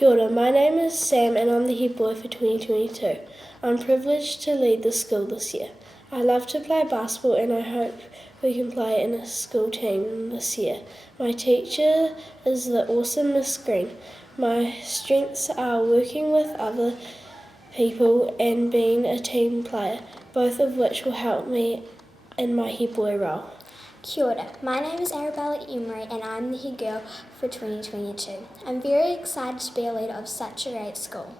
Kia ora, my name is Sam and I'm the head boy for 2022. I'm privileged to lead the school this year. I love to play basketball and I hope we can play in a school team this year. My teacher is the awesome Miss Green. My strengths are working with other people and being a team player, both of which will help me in my head boy role. Kia ora, my name is Arabella Emery and I'm the head girl for 2022. I'm very excited to be a leader of such a great school.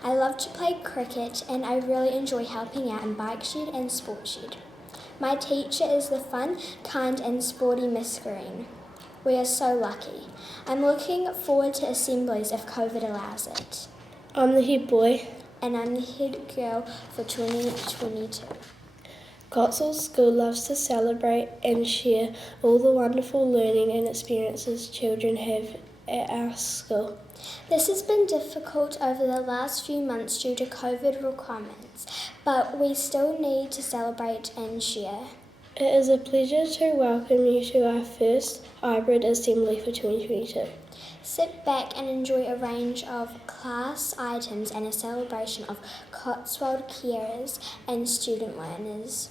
I love to play cricket and I really enjoy helping out in bike shed and sport shed. My teacher is the fun, kind and sporty Miss Green. We are so lucky. I'm looking forward to assemblies if COVID allows it. I'm the head boy. And I'm the head girl for 2022. Cotswold School loves to celebrate and share all the wonderful learning and experiences children have at our school. This has been difficult over the last few months due to COVID requirements, but we still need to celebrate and share. It is a pleasure to welcome you to our first hybrid assembly for 2022. Sit back and enjoy a range of class items and a celebration of Cotswold carers and student learners.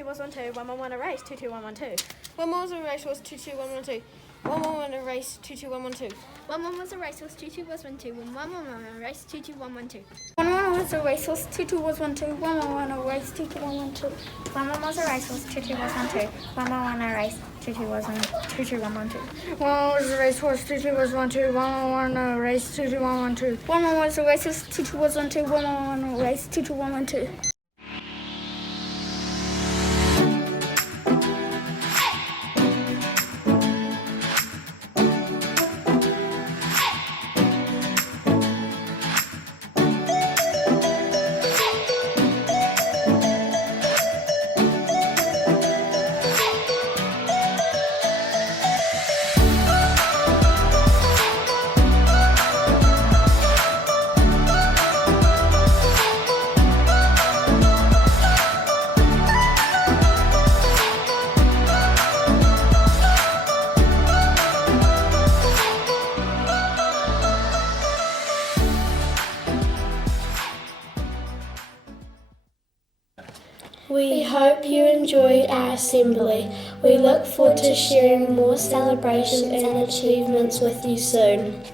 2 was 1 2. 1 1 1 a race. 2 2 1 1 2. 1 1 was a race was 2 2 1 1 2. 1 1 1 a race 2 2 1 1 2. 1 1 was a race was 2 2 was 1 2. 1 1 1 a race 2 2 1 1 2. 1 1 was a race was 2 2 was 1 2. 1 1 1 a race 2 2 1 1 2. 1 1 was a race was 2 2 was 1 2. 1 1 1 a race 2 2 was 1 2 2 1 1 2. 1 1 was a race was 2 2 was 1 2. 1 1 1 a race 2 2 1 1 2. 1 1 was a race was 2 2 was 1 2. 1 1 1 a race 2 2 1 1 2. We hope you enjoyed our assembly. We look forward to sharing more celebrations and achievements with you soon.